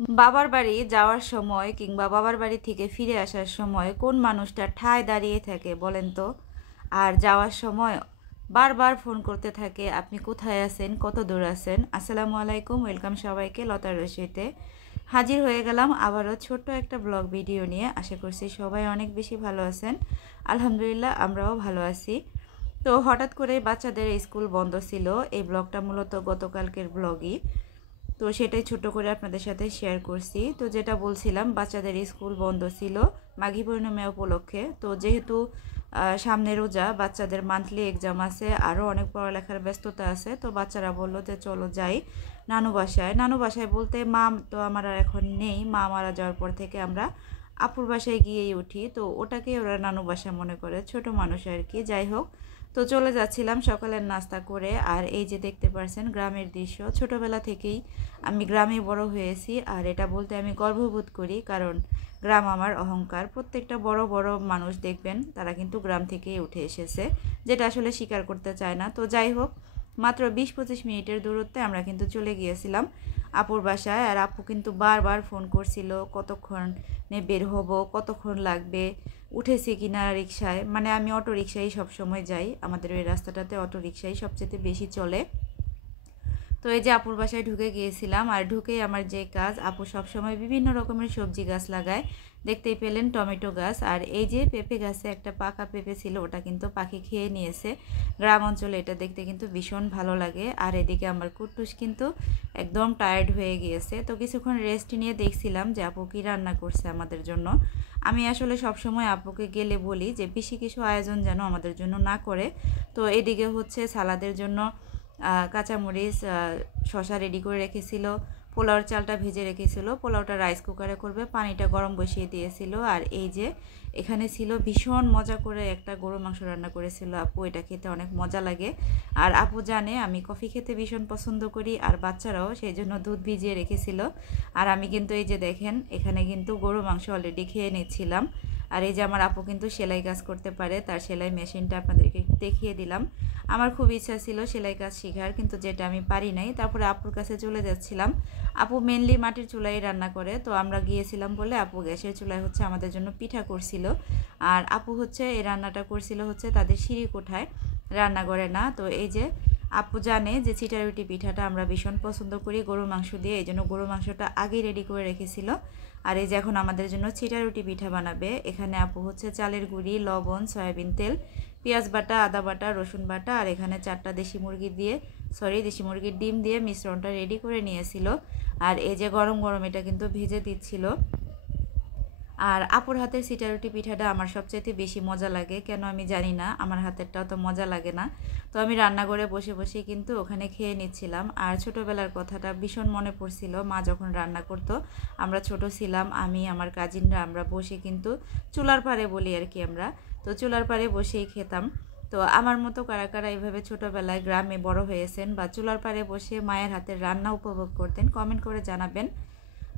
বাবার বাড়ি যাওয়ার সময় কিংবা বাবার বাড়ি থেকে ফিরে আসার সময় কোন মানুষটা ঠায় দাঁড়িয়ে থাকে বলেন তো? আর যাওয়ার সময় বারবার ফোন করতে থাকে, আপনি কোথায় আছেন, কত দূর আছেন? আসসালামু আলাইকুম, ওয়েলকাম সবাইকে লতার রশিতে। হাজির হয়ে গেলাম আবারও ছোট্ট একটা ব্লগ ভিডিও নিয়ে। আশা করছি সবাই অনেক বেশি ভালো আছেন। আলহামদুলিল্লাহ আমরাও ভালো আছি। তো হঠাৎ করে বাচ্চাদের স্কুল বন্ধ ছিল। এই ব্লগটা মূলত গতকালকের ব্লগই। তো সেটাই ছোট করে আপনাদের সাথে শেয়ার করছি। তো যেটা বলছিলাম, বাচ্চাদের স্কুল বন্ধ ছিল মাঘী পূর্ণিমা উপলক্ষে। তো যেহেতু সামনে রোজা, বাচ্চাদের মান্থলি এক্সাম আছে, আরও অনেক পড়ালেখার ব্যস্ততা আছে। তো বাচ্চারা বললো যে চলো যাই নানু বাসায়। নানু বাসায় বলতে মা তো আমার আর এখন নেই, মা মারা যাওয়ার পর থেকে আমরা আপুর বাসায় গিয়েই উঠি। তো ওটাকে ওরা নানু বাসা মনে করে, ছোট মানুষ আর কি। যাই হোক, তো চলে যাচ্ছিলাম সকালের নাস্তা করে। আর এই যে দেখতে পাচ্ছেন গ্রামের দৃশ্য। ছোটবেলা থেকেই আমি গ্রামে বড় হয়েছি, আর এটা বলতে আমি গর্ববোধ করি, কারণ গ্রাম আমার অহংকার। প্রত্যেকটা বড় বড় মানুষ দেখবেন তারা কিন্তু গ্রাম থেকেই উঠে এসেছে, যেটা আসলে স্বীকার করতে চায় না। তো যাই হোক, মাত্র 20-25 মিনিটের দূরত্বে আমরা কিন্তু চলে গিয়েছিলাম আপুর বাসায়। আর আপু কিন্তু বারবার ফোন করছিল, কতক্ষণে বের হব, কতক্ষণ লাগবে, উঠেছি কিনা রিক্সায়। মানে আমি অটো রিক্সায় সবসময় যাই, আমাদের ওই রাস্তাটাতে অটো রিক্সাই সবচেয়ে বেশি চলে। তো এই যে আপুর বাসায় ঢুকে গিয়েছিলাম, আর ঢুকেই আমার যে কাজ, আপু সবসময় বিভিন্ন রকমের সবজি গাছ লাগায়। দেখতেই পেলেন টমেটো গাছ, আর এই যে পেঁপে গাছে একটা পাকা পেঁপে ছিল, ওটা কিন্তু পাখি খেয়ে নিয়েছে। গ্রাম অঞ্চলে এটা দেখতে কিন্তু ভীষণ ভালো লাগে। আর এদিকে আমার কুট্টুস কিন্তু একদম টায়ার্ড হয়ে গিয়েছে। তো কিছুক্ষণ রেস্ট নিয়ে দেখছিলাম যে আপু কী রান্না করছে আমাদের জন্য। আমি আসলে সবসময় আপুকে গেলে বলি যে বেশি কিছু আয়োজন যেন আমাদের জন্য না করে। তো এদিকে হচ্ছে সালাদের জন্য কাঁচামরিচ, শসা রেডি করে রেখেছিল, পোলাওর চালটা ভেজে রেখেছিল, পোলাওটা রাইস কুকারে করবে, পানিটা গরম বসিয়ে দিয়েছিল। আর এই যে এখানে ছিল ভীষণ মজা করে একটা গরু মাংস রান্না করেছিল আপু, এটা খেতে অনেক মজা লাগে। আর আপু জানে আমি কফি খেতে ভীষণ পছন্দ করি, আর বাচ্চারাও, সেই জন্য দুধ ভিজিয়ে রেখেছিল। আর আমি কিন্তু এই যে দেখেন এখানে কিন্তু গরু মাংস অলরেডি খেয়ে নিচ্ছিলাম। আর এই যে আমার আপু কিন্তু সেলাই কাজ করতে পারে, তার সেলাই মেশিনটা আপনাদেরকে দেখিয়ে দিলাম। আমার খুব ইচ্ছা ছিল সেলাই কাজ শেখার, কিন্তু যেটা আমি পারি নাই। তারপরে আপুর কাছে চলে যাচ্ছিলাম। আপু মেনলি মাটির চুলায় রান্না করে, তো আমরা গিয়েছিলাম বলে আপু গ্যাসের চুলায় হচ্ছে আমাদের জন্য পিঠা করছিল। আর আপু হচ্ছে এই রান্নাটা করছিল হচ্ছে তাদের সিঁড়ি কোঠায়, রান্নাঘরে না। তো এই যে আপু জানে যে চিটারুটি পিঠাটা আমরা ভীষণ পছন্দ করি গরুর মাংস দিয়ে, এই জন্য গরুর মাংসটা আগেই রেডি করে রেখেছিল। আর এই যে এখন আমাদের জন্য চিটারুটি পিঠা বানাবে। এখানে আপু হচ্ছে চালের গুঁড়ি, লবণ, সয়াবিন তেল, পেঁয়াজ বাটা, আদা বাটা, রসুন বাটা, আর এখানে 4টা দেশি মুরগির ডিম দিয়ে মিশ্রণটা রেডি করে নিয়েছিল। আর এই যে গরম গরম এটা কিন্তু ভেজে দিচ্ছিল। আর আপুর হাতের সিটারুটি পিঠাটা আমার সবচেয়ে বেশি মজা লাগে, কেন আমি জানি না, আমার হাতেরটাও তো মজা লাগে না। তো আমি রান্নাঘরে বসে বসে কিন্তু ওখানে খেয়ে নিচ্ছিলাম। আর ছোটোবেলার কথাটা ভীষণ মনে পড়ছিল, মা যখন রান্না করতো, আমরা ছোট ছিলাম, আমি আমার কাজিনরা আমরা বসে কিন্তু চুলার পাড়ে বলি আর কি আমরা, তো চুলার পাড়ে বসেই খেতাম। তো আমার মতো কারা কারা এইভাবে ছোটোবেলায় গ্রামে বড় হয়েছেন বা চুলার পাড়ে বসে মায়ের হাতের রান্না উপভোগ করতেন, কমেন্ট করে জানাবেন।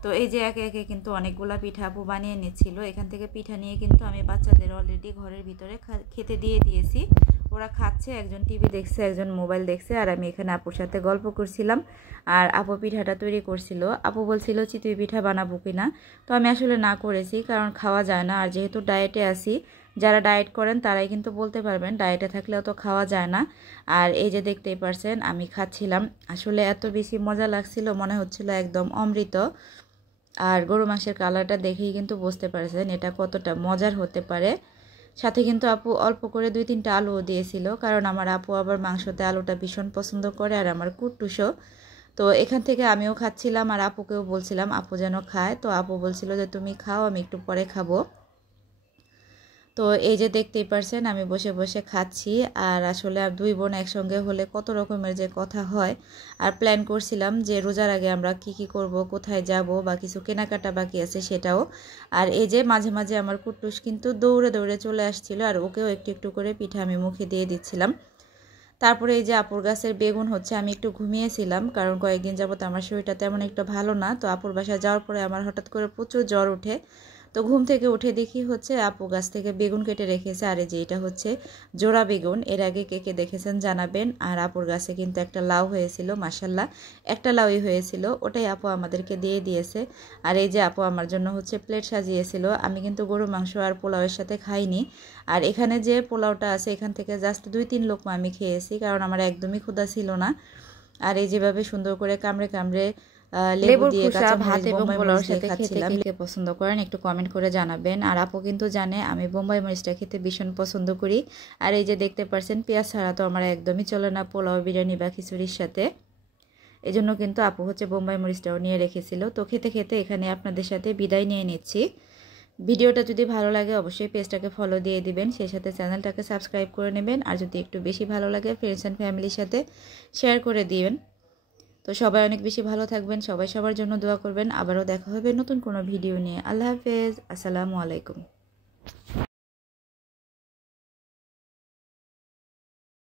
তো এই যে একে একে কিন্তু অনেকগুলা পিঠা আপু বানিয়ে নিচ্ছিল। এখান থেকে পিঠা নিয়ে কিন্তু আমি বাচ্চাদের অলরেডি ঘরের ভিতরে খেতে দিয়ে দিয়েছি। ওরা খাচ্ছে, একজন টিভি দেখছে, একজন মোবাইল দেখছে, আর আমি এখানে আপুর সাথে গল্প করছিলাম। আর আপু পিঠাটা তৈরি করছিল। আপু বলছিল চিতই পিঠা বানাবো কিনা, তো আমি আসলে না করেছি, কারণ খাওয়া যায় না। আর যেহেতু ডায়েটে আছি, যারা ডায়েট করেন তারাই কিন্তু বলতে পারবেন, ডায়েটে থাকলেও তো খাওয়া যায় না। আর এই যে দেখতেই পারছেন আমি খাচ্ছিলাম, আসলে এত বেশি মজা লাগছিল, মনে হচ্ছিল একদম অমৃত। আর গরু মাংসের কালারটা দেখেই কিন্তু বুঝতে পারছেন এটা কতটা মজার হতে পারে। সাথে কিন্তু আপু অল্প করে 2-3টা আলুও দিয়েছিল, কারণ আমার আপু আবার মাংসতে আলুটা ভীষণ পছন্দ করে, আর আমার কুট্টুসও। তো এখান থেকে আমিও খাচ্ছিলাম, আর আপুকেও বলছিলাম আপু যেন খায়। তো আপু বলছিল যে তুমি খাও, আমি একটু পরে খাবো। তো এই যে দেখতেই পারছেন আমি বসে বসে খাচ্ছি। আর আসলে দুই বোন একসঙ্গে হলে কত রকমের যে কথা হয়। আর প্ল্যান করছিলাম যে রোজার আগে আমরা কি করব, কোথায় যাব, বা কিছু কেনাকাটা বাকি আছে সেটাও। আর এই যে মাঝে মাঝে আমার কুট্টুস কিন্তু দৌড়ে দৌড়ে চলে আসছিল, আর ওকেও একটু একটু করে পিঠা আমি মুখে দিয়ে দিচ্ছিলাম। তারপরে এই যে আপুর গাছের বেগুন হচ্ছে, আমি একটু ঘুমিয়েছিলাম, কারণ কয়েকদিন যাবত আমার শরীরটা তেমন একটা ভালো না। তো আপুর বাসায় যাওয়ার পরে আমার হঠাৎ করে প্রচুর জ্বর ওঠে। তো ঘুম থেকে উঠে দেখি হচ্ছে আপু গাছ থেকে বেগুন কেটে রেখেছে, আর এই যে এটা হচ্ছে জোড়া বেগুন। এর আগে কে কে দেখেছেন জানাবেন। আর আপুর গাছে কিন্তু একটা লাউ হয়েছিল, মাশাল্লাহ একটা লাউই হয়েছিল, ওটাই আপু আমাদেরকে দিয়ে দিয়েছে। আর এই যে আপু আমার জন্য হচ্ছে প্লেট সাজিয়েছিল। আমি কিন্তু গরু মাংস আর পোলাওয়ের সাথে খাইনি। আর এখানে যে পোলাওটা আছে এখান থেকে জাস্ট 2-3 লোকমা আমি খেয়েছি, কারণ আমার একদমই ক্ষুধা ছিল না। আর এই যেভাবে সুন্দর করে কামড়ে কামড়ে লেবু দিয়ে ভাত এবং পোলাওর সাথে খাচ্ছিলাম। কে পছন্দ করেন একটু কমেন্ট করে জানাবেন। আর আপু কিন্তু জানে আমি বোম্বাই মরিচটা খেতে ভীষণ পছন্দ করি। আর এই যে দেখতে পাচ্ছেন পেঁয়াজ ছাড়া তো আমার একদমই চলে না পোলাও, বিরিয়ানি বা খিচুড়ির সাথে। এই জন্য কিন্তু আপু হচ্ছে বোম্বাই মরিচটাও নিয়ে রেখেছিল। তো খেতে খেতে এখানে আপনাদের সাথে বিদায় নিয়ে নিচ্ছি। ভিডিওটা যদি ভালো লাগে অবশ্যই পেজটাকে ফলো দিয়ে দিবেন, সেই সাথে চ্যানেলটাকে সাবস্ক্রাইব করে নেবেন। আর যদি একটু বেশি ভালো লাগে ফ্রেন্ডস অ্যান্ড ফ্যামিলির সাথে শেয়ার করে দিবেন। তো সবাই অনেক বেশি ভালো থাকবেন, সবাই সবার জন্য দোয়া করবেন। আবারও দেখা হবে নতুন কোনো ভিডিও নিয়ে। আল্লাহ হাফেজ, আসসালামু আলাইকুম।